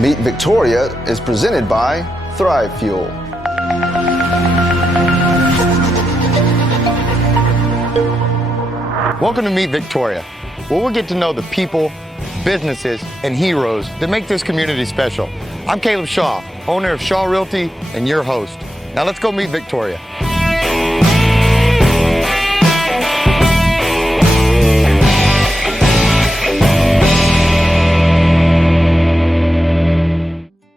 Meet Victoria is presented by Thrive Fuel. Welcome to Meet Victoria, where we'll get to know the people, businesses, and heroes that make this community special. I'm Caleb Shaw, owner of Shaw Realty and your host. Now let's go meet Victoria.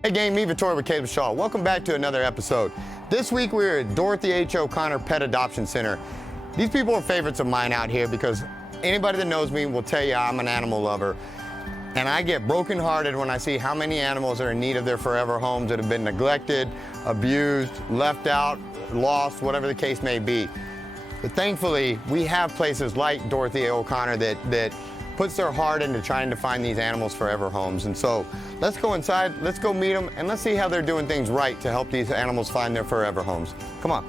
Hey gang, Meet Victoria with Caleb Shaw. Welcome back to another episode. This week we're at Dorothy H. O'Connor Pet Adoption Center. These people are favorites of mine out here because anybody that knows me will tell you I'm an animal lover. And I get brokenhearted when I see how many animals are in need of their forever homes that have been neglected, abused, left out, lost, whatever the case may be. But thankfully, we have places like Dorothy O'Connor that puts their heart into trying to find these animals forever homes. And so let's go inside, let's go meet them, and let's see how they're doing things right to help these animals find their forever homes. Come on.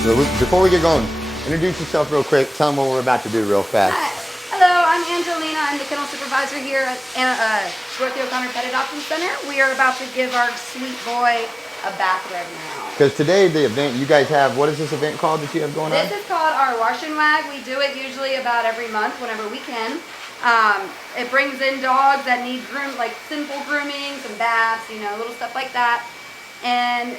So before we get going, introduce yourself real quick. Tell them what we're about to do real fast. Hi. Hello, I'm Angelina. I'm the kennel supervisor here at Dorothy O'Connor Pet Adoption Center. We are about to give our sweet boy a bath right now. Because today the event you guys have, what is this event called that you have going on? This is called our Wash and Wag. We do it usually about every month whenever we can. It brings in dogs that need like simple grooming, some baths, little stuff like that. And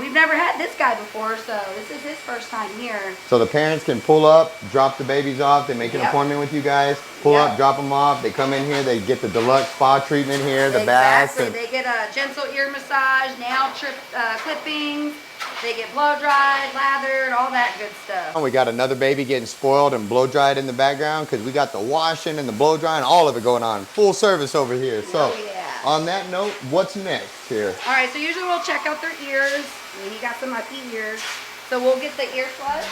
we've never had this guy before, so this is his first time here. So the parents can pull up, drop the babies off, they make an appointment with you guys, pull up, drop them off, they come in here, they get the deluxe spa treatment here, the baths. Exactly, they get a gentle ear massage, nail clippings, they get blow dried, lathered, all that good stuff. We got another baby getting spoiled and blow dried in the background because we got the washing and the blow drying, all of it going on. Full service over here. So on that note, what's next here? All right, so usually we'll check out their ears. He got some lucky ears. So we'll get the ear flush.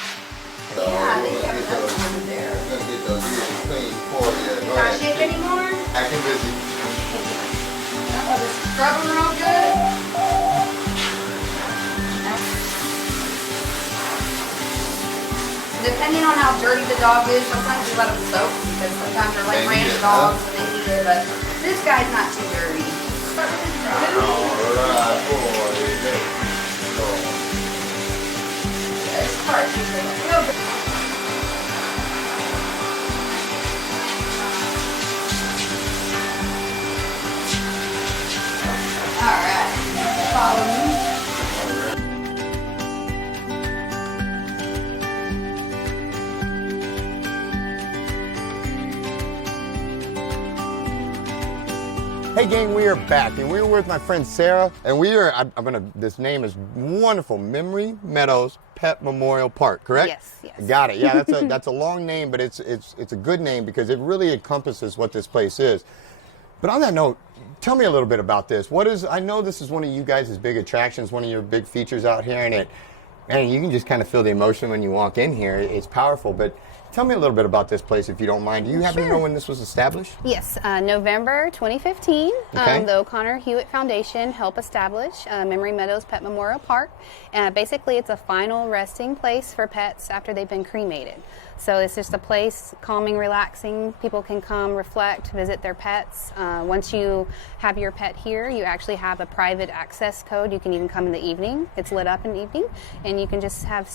Yeah, they have another one there. We're gonna get those ears clean for you. Not shake anymore? Acting busy. I'll just scrub them real good. Depending on how dirty the dog is, sometimes we let them soak because sometimes they're like ranch dogs and they need it, but this guy's not too dirty. Start with his this part's usually real good. Alright, follow me. Hey gang, we are back and we're with my friend Sarah and this name is wonderful, Memory Meadows Pet Memorial Park, correct? Yes. Got it, yeah, that's a long name, but it's a good name because it really encompasses what this place is. But on that note, tell me a little bit about this. I know this is one of you guys' big attractions, one of your big features out here, and you can just kind of feel the emotion when you walk in here. It's powerful, but tell me a little bit about this place, if you don't mind. Do you happen to know when this was established? Yes, November 2015. Okay. The O'Connor Hewitt Foundation helped establish Memory Meadows Pet Memorial Park. Basically, it's a final resting place for pets after they've been cremated. So it's just a place, calming, relaxing. People can come, reflect, visit their pets. Once you have your pet here, you actually have a private access code. You can even come in the evening. It's lit up in the evening, and you can just have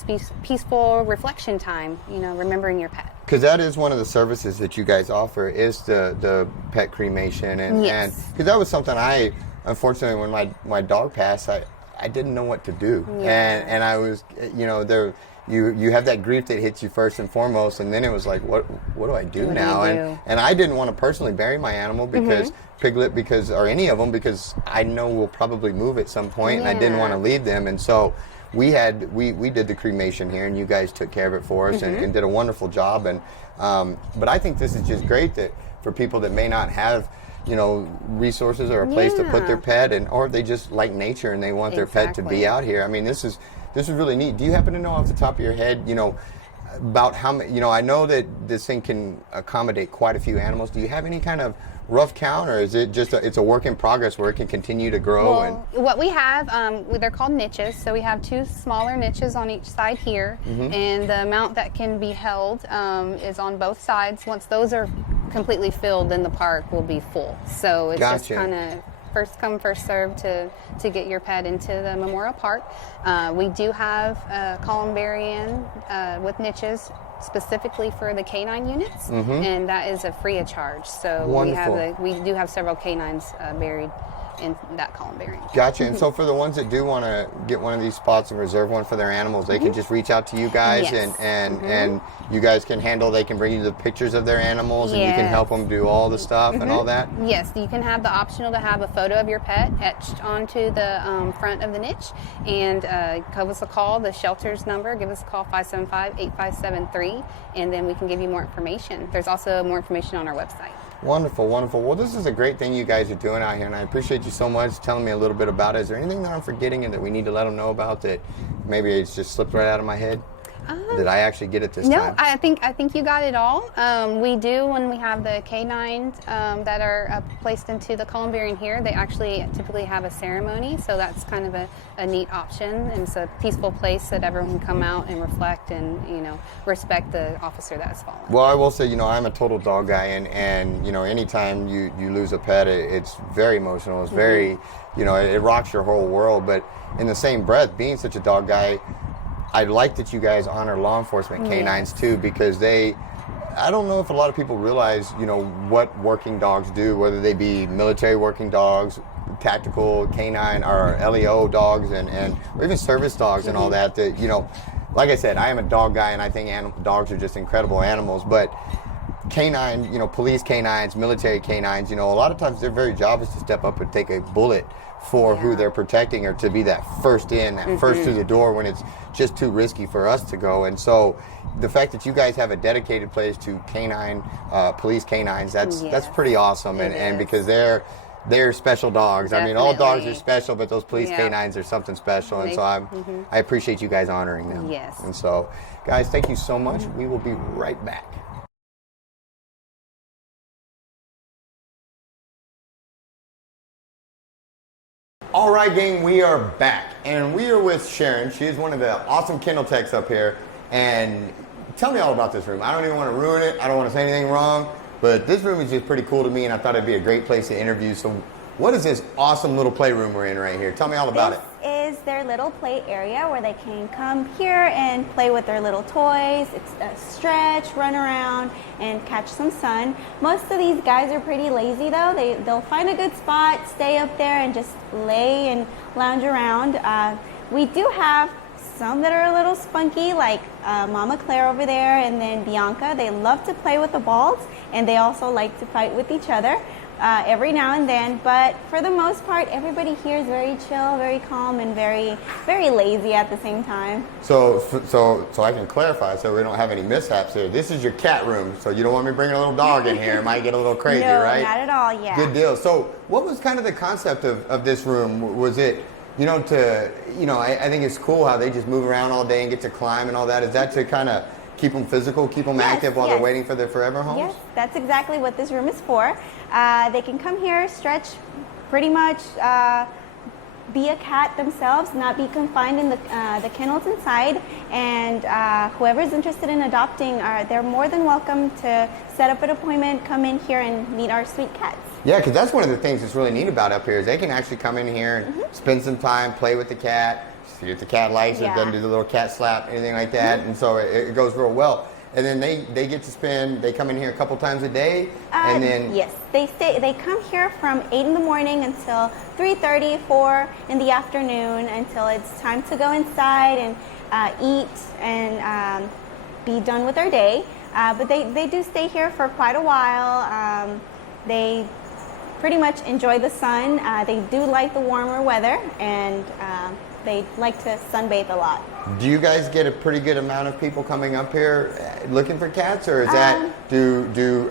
peaceful reflection time, remembering your pet. Because that is one of the services that you guys offer is the pet cremation. And because that was something unfortunately, when my dog passed, I didn't know what to do. Yeah. And I was, there. You have that grief that hits you first and foremost, and then it was like, what do I do now? And I didn't want to personally bury my animal because Piglet, or any of them, because I know we'll probably move at some point, and I didn't want to leave them. And so we did the cremation here, and you guys took care of it for us and did a wonderful job. And but I think this is just great that for people that may not have, you know, resources or a place to put their pet, and or they just like nature and they want their pet to be out here. I mean, this is really neat. Do you happen to know off the top of your head, you know, about how many, you know, I know that this thing can accommodate quite a few animals. Do you have any kind of rough count, or is it just it's a work in progress where it can continue to grow? Well, what we have, they're called niches. So we have 2 smaller niches on each side here, and the amount that can be held is on both sides. Once those are completely filled, then the park will be full. So it's just kind of first come, first served to get your pet into the Memorial Park. We do have a columbarium with niches specifically for the canine units, and that is a free of charge. So we do have several canines buried in that columbarium. Gotcha. And so for the ones that do want to get one of these spots and reserve one for their animals, they can just reach out to you guys, and you guys can handle, they can bring you the pictures of their animals, and you can help them do all the stuff and all that? Yes, you can have the optional to have a photo of your pet etched onto the front of the niche, and give us a call, the shelter's number, give us a call, 575-8573, and then we can give you more information. There's also more information on our website. Wonderful, wonderful. Well, this is a great thing you guys are doing out here, and I appreciate you so much telling me a little bit about it. Is there anything that I'm forgetting and that we need to let them know about that maybe it's just slipped right out of my head? Did I actually get it this time? No, I think you got it all. We do, when we have the canines that are placed into the columbarium here, they actually typically have a ceremony, so that's kind of a neat option, and it's a peaceful place that everyone can come out and reflect and, you know, respect the officer that has fallen. Well, I will say, you know, I'm a total dog guy, and you know, anytime you lose a pet, it's very emotional. It's very, you know, it rocks your whole world. But in the same breath, being such a dog guy, I like that you guys honor law enforcement canines too, because I don't know if a lot of people realize, you know, what working dogs do, whether they be military working dogs, tactical canine, or LEO dogs, and or even service dogs and all that, you know, like I said, I am a dog guy, and I think dogs are just incredible animals, but canine, you know, police canines, military canines, you know, a lot of times their very job is to step up and take a bullet for who they're protecting, or to be that first in, that first through the door when it's just too risky for us to go. And so the fact that you guys have a dedicated place to canine, police canines, that's pretty awesome. And because they're special dogs. Definitely. I mean, all dogs are special, but those police canines are something special. And so I appreciate you guys honoring them. Yes. And so, guys, thank you so much. We will be right back. All right, gang, we are back, and we are with Sharon. She is one of the awesome kennel techs up here, and tell me all about this room. I don't even want to ruin it. I don't want to say anything wrong, but this room is just pretty cool to me, and I thought it'd be a great place to interview. So what is this awesome little playroom we're in right here? Tell me all about it. This is their little play area where they can come here and play with their little toys, stretch, run around, and catch some sun. Most of these guys are pretty lazy though. They'll find a good spot, stay up there, and just lay and lounge around. We do have some that are a little spunky, like Mama Claire over there, and then Bianca. They love to play with the balls, and they also like to fight with each other. Every now and then, but for the most part, everybody here is very chill, very calm, and very, very lazy at the same time. So I can clarify, so we don't have any mishaps here. This is your cat room, so you don't want me bringing a little dog in here. It might get a little crazy, no, right? Not at all. Yeah. Good deal. So, what was kind of the concept of this room? Was it, you know, I think it's cool how they just move around all day and get to climb and all that. Is that to kind of keep them physical, keep them active while they're waiting for their forever homes? Yes, that's exactly what this room is for. They can come here, stretch, pretty much be a cat themselves, not be confined in the kennels inside, and whoever's interested in adopting, they're more than welcome to set up an appointment, come in here and meet our sweet cats. Yeah, because that's one of the things that's really neat about up here is they can actually come in here and spend some time, play with the cat, see if the cat likes it, doesn't do the little cat slap, anything like that, and so it goes real well. And then they get to they come in here a couple times a day, and then... Yes, they come here from 8 in the morning until 3:30, 4 in the afternoon, until it's time to go inside and eat and be done with their day. But they do stay here for quite a while. They pretty much enjoy the sun. They do like the warmer weather, and they like to sunbathe a lot. Do you guys get a pretty good amount of people coming up here looking for cats, or is that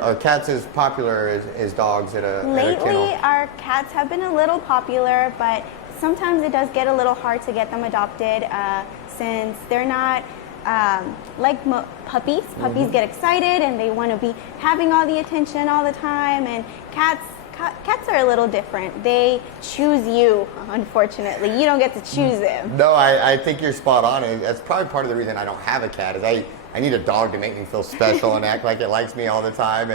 are cats as popular as dogs at a Lately, kennel? our cats have been a little popular, but sometimes it does get a little hard to get them adopted since they're not like puppies. Puppies get excited and they want to be having all the attention all the time, and cats are a little different. They choose you, unfortunately. You don't get to choose them. No, I think you're spot on. That's probably part of the reason I don't have a cat is I need a dog to make me feel special and act like it likes me all the time.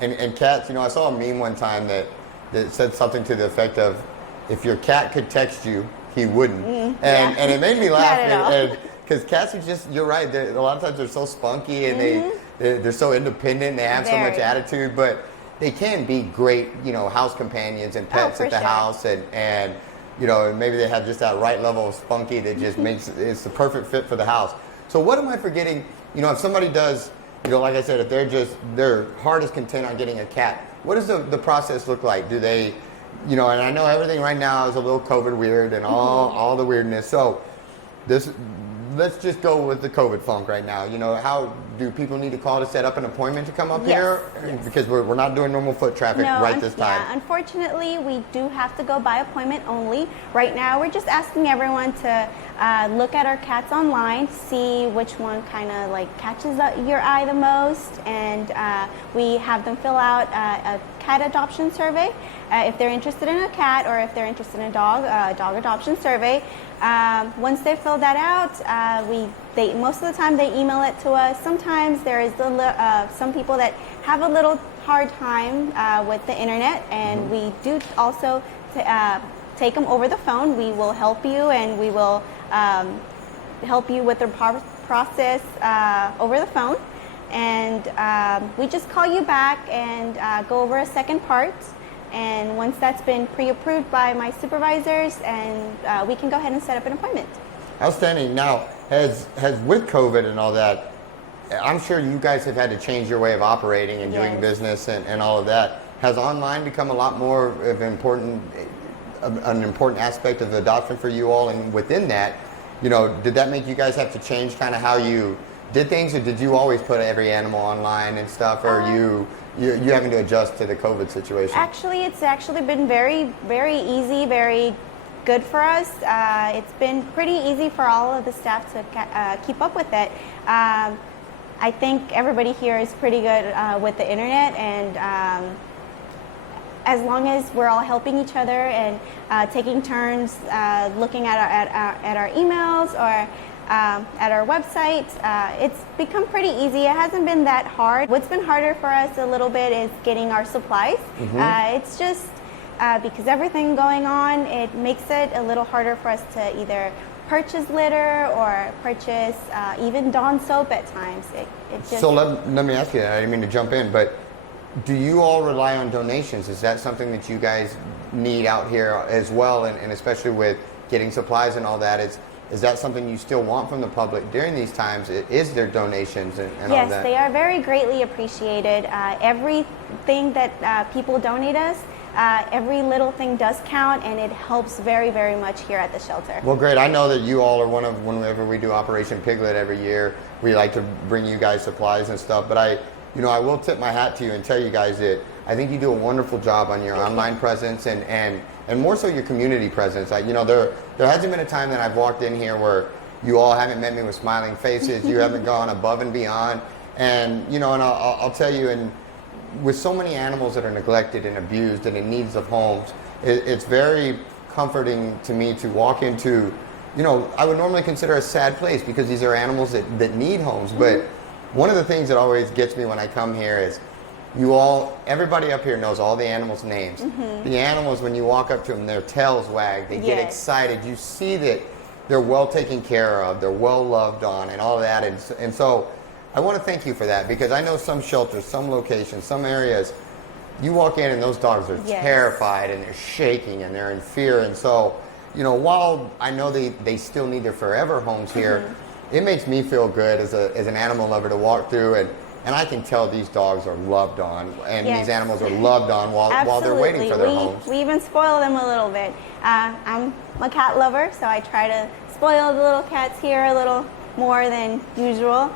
And cats, I saw a meme one time that said something to the effect of, if your cat could text you, he wouldn't. And it made me laugh. Because cats are just, you're right, a lot of times they're so spunky and they're so independent, they have so much attitude, but they can be great, house companions and pets at the house, and maybe they have just that right level of spunky that just makes it's the perfect fit for the house. So what am I forgetting? If somebody does, like I said, if they're heart is content on getting a cat, what does the process look like? Do they, and I know everything right now is a little COVID weird and all the weirdness. So let's just go with the COVID funk right now. How do people need to call to set up an appointment to come up here? Yes. Because we're not doing normal foot traffic this time. Yeah, unfortunately, we do have to go by appointment only. Right now, we're just asking everyone to look at our cats online, see which one kind of catches your eye the most, and we have them fill out a cat adoption survey. If they're interested in a cat or if they're interested in a dog adoption survey. Once they fill that out, most of the time they email it to us. Sometimes there is some people that have a little hard time with the internet, and we do also take them over the phone. We will help you, and we will help you with the process over the phone. And we just call you back and go over a second part. And once that's been pre-approved by my supervisors, and we can go ahead and set up an appointment. Outstanding. Now, has with COVID and all that, I'm sure you guys have had to change your way of operating and doing business and all of that. Has online become a lot more of an important aspect of adoption for you all? And within that, did that make you guys have to change kind of how you did things, or did you always put every animal online and stuff, or you having to adjust to the COVID situation? Actually, it's been very, very easy, very good for us. It's been pretty easy for all of the staff to keep up with it. I think everybody here is pretty good with the internet, and as long as we're all helping each other and taking turns looking at our emails or at our website, it's become pretty easy. It hasn't been that hard. What's been harder for us a little bit is getting our supplies. It's just because everything going on, it makes it a little harder for us to either purchase litter or purchase even Dawn soap at times. So let me ask you that. I didn't mean to jump in, but do you all rely on donations? Is that something that you guys need out here as well, and especially with getting supplies and all that? Is that something you still want from the public during these times? Is there donations and all that? Yes, they are very greatly appreciated. Everything that people donate us, every little thing does count, and it helps very, very much here at the shelter. Well, great. I know that you all are whenever we do Operation Piglet every year, we like to bring you guys supplies and stuff. But I will tip my hat to you and tell you guys that I think you do a wonderful job on your online presence and more so your community presence. There hasn't been a time that I've walked in here where you all haven't met me with smiling faces. You haven't gone above and beyond. And I'll tell you, and with so many animals that are neglected and abused and in needs of homes, it's very comforting to me to walk into, I would normally consider a sad place because these are animals that need homes. But one of the things that always gets me when I come here is everybody up here knows all the animals' names. The animals, when you walk up to them, their tails wag, they get excited. You see that they're well taken care of, they're well loved on, and all that. And so I want to thank you for that, because I know some shelters, some locations, some areas, you walk in and those dogs are terrified and they're shaking and they're in fear. And so, while I know they still need their forever homes here, it makes me feel good as an animal lover to walk through And I can tell these dogs are loved on, and Yes. these animals are loved on while they're waiting for their homes. We even spoil them a little bit. I'm a cat lover, so I try to spoil the little cats here a little more than usual.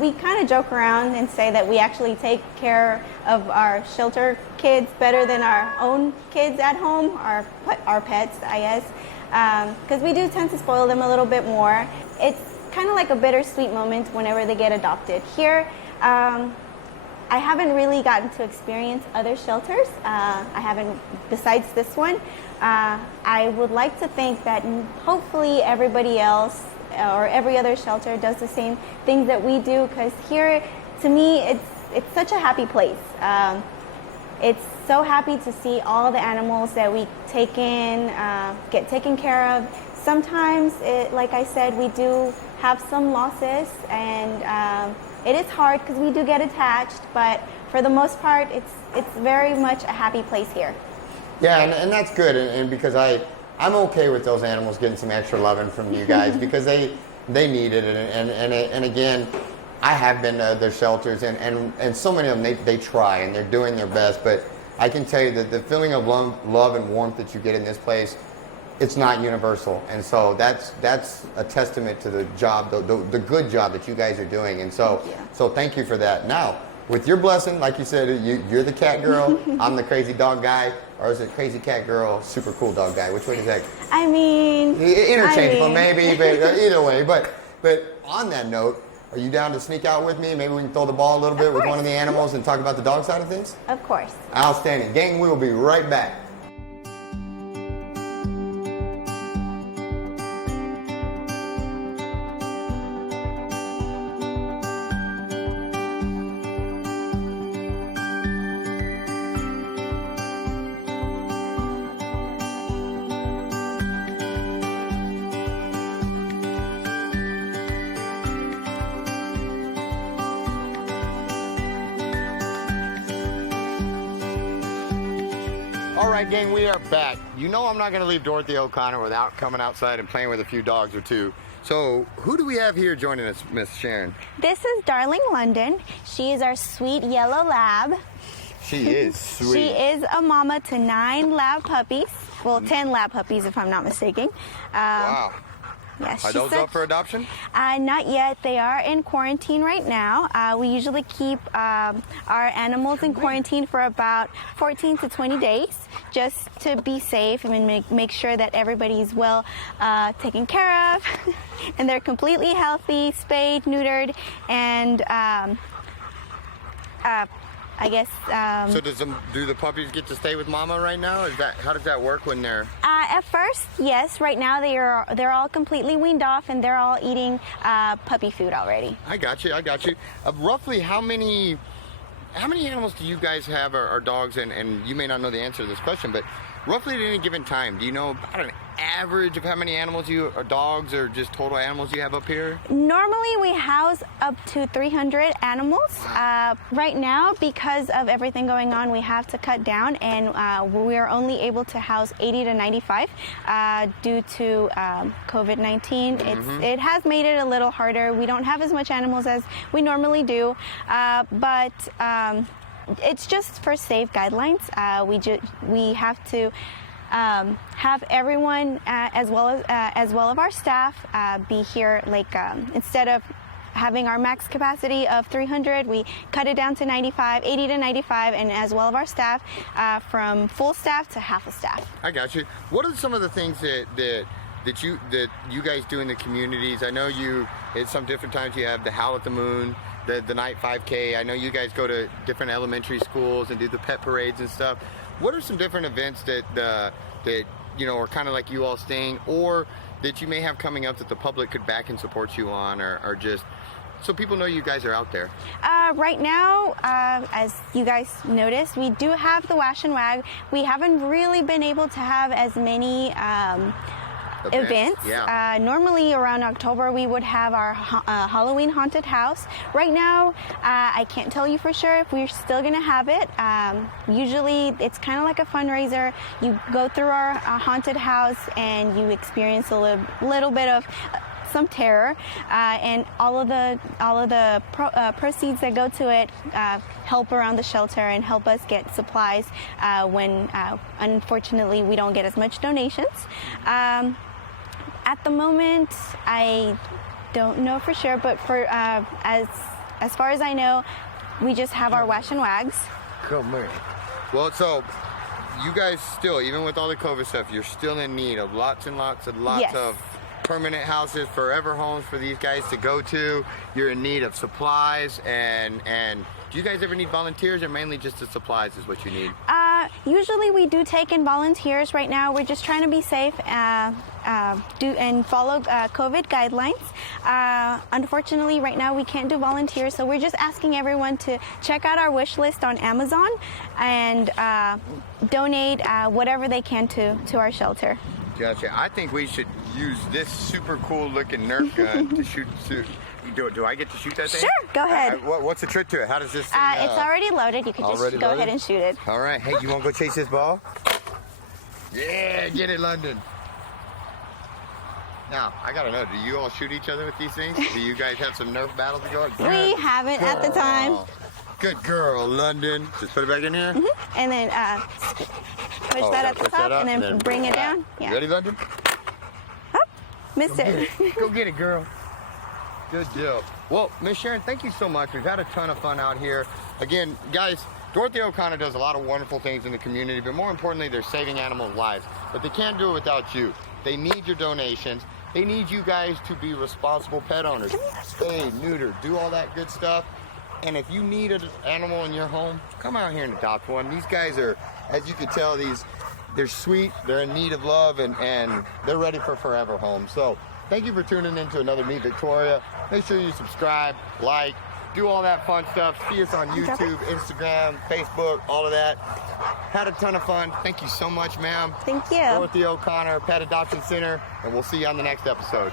We kind of joke around and say that we actually take care of our shelter kids better than our own kids at home, our pets, I guess, because we do tend to spoil them a little bit more. It's kind of like a bittersweet moment whenever they get adopted. Here, I haven't really gotten to experience other shelters. I haven't, besides this one. I would like to think that hopefully everybody else or every other shelter does the same things that we do, because here, to me, it's such a happy place. It's so happy to see all the animals that we take in, get taken care of. Sometimes, like I said, we do have some losses, and it is hard because we do get attached, but for the most part, it's very much a happy place here. Yeah, and that's good, and because I'm okay with those animals getting some extra loving from you guys because they need it, and again, I have been to their shelters, and so many of them, they try, and they're doing their best, but I can tell you that the feeling of love and warmth that you get in this place, it's not universal, and so that's a testament to the job, the good job that you guys are doing, and so thank you for that. Now, with your blessing, like you said, you're the cat girl, I'm the crazy dog guy, or is it crazy cat girl, super cool dog guy? Which one is that? I mean, interchangeable, maybe, but either way. But on that note, are you down to sneak out with me? Maybe we can throw the ball a little bit with one of the animals and talk about the dog side of things? Of course. Outstanding. Gang, we will be right back. All right, gang, we are back. You know I'm not going to leave Dorothy O'Connor without coming outside and playing with a few dogs or two. So who do we have here joining us, Miss Sharon? This is Darling London. She is our sweet yellow lab. She is sweet. She is a mama to 9 lab puppies. Well, 10 lab puppies, if I'm not mistaken. Wow. Yes, Are those up for adoption? Not yet. They are in quarantine right now. We usually keep our animals in quarantine for about 14 to 20 days, just to be safe and make sure that everybody's well taken care of, and they're completely healthy, spayed, neutered, and I guess. So do the puppies get to stay with mama right now? How does that work when they're? At first, yes. Right now, they're all completely weaned off, and they're all eating puppy food already. I got you. Roughly, how many animals do you guys have, or dogs? And you may not know the answer to this question, but roughly at any given time, do you know about an average of how many animals or dogs or just total animals you have up here? Normally we house up to 300 animals. Right now, because of everything going on, we have to cut down, and we are only able to house 80 to 95 due to COVID-19. It has made it a little harder. We don't have as much animals as we normally do, but it's just for safe guidelines. We have to have everyone, as well of our staff, be here. Like instead of having our max capacity of 300, we cut it down to 95, 80 to 95, and as well of our staff, from full staff to half a staff. I got you. What are some of the things that you guys do in the communities? I know at some different times you have the Howl at the Moon, the night 5K. I know you guys go to different elementary schools and do the pet parades and stuff. What are some different events that are kind of like you all staying, or that you may have coming up that the public could back and support you on, or just so people know you guys are out there? Right now, as you guys noticed, we do have the Wash and Wag. We haven't really been able to have as many events. Yeah. Normally around October we would have our Halloween haunted house. Right now I can't tell you for sure if we're still gonna have it. Usually it's kind of like a fundraiser. You go through our haunted house and you experience a little bit of some terror, and all of the proceeds that go to it help around the shelter and help us get supplies when unfortunately we don't get as much donations. At the moment, I don't know for sure, but for as far as I know, we just have our wash and wags. Come here. Well, so you guys still, even with all the COVID stuff, you're still in need of lots and lots and lots Yes. of permanent houses, forever homes for these guys to go to. You're in need of supplies, and do you guys ever need volunteers, or mainly just the supplies is what you need? Usually we do take in volunteers. Right now we're just trying to be safe and follow COVID guidelines. Unfortunately, right now we can't do volunteers, so we're just asking everyone to check out our wish list on Amazon and donate whatever they can to our shelter. Gotcha. I think we should use this super cool looking Nerf gun to shoot. Do I get to shoot that thing? Sure, go ahead. What's the trick to it? How does this thing... It's already loaded. You can just already go loaded? ahead and shoot it. All right. Hey, you want to go chase this ball? Yeah, get it, London. Now, I got to know, do you all shoot each other with these things? Do you guys have some Nerf battles to go on? We haven't at the time. Good girl, London. Just put it back in here. And then push that at the push that top up and then bring it down. You ready, London? Oh, missed it. Go get it, girl. Good deal. Well, Miss Sharon, thank you so much. We've had a ton of fun out here. Again, guys, Dorothy O'Connor does a lot of wonderful things in the community, but more importantly, they're saving animals' lives. But they can't do it without you. They need your donations. They need you guys to be responsible pet owners. Spay, neuter, do all that good stuff. And if you need an animal in your home, come out here and adopt one. These guys are, as you can tell, they're sweet, they're in need of love, and they're ready for forever homes. So thank you for tuning in to another Meet Victoria. Make sure you subscribe, like, do all that fun stuff. See us on YouTube, Instagram, Facebook, all of that. Had a ton of fun. Thank you so much, ma'am. Thank you. Dorothy O'Connor, Pet Adoption Center, and we'll see you on the next episode.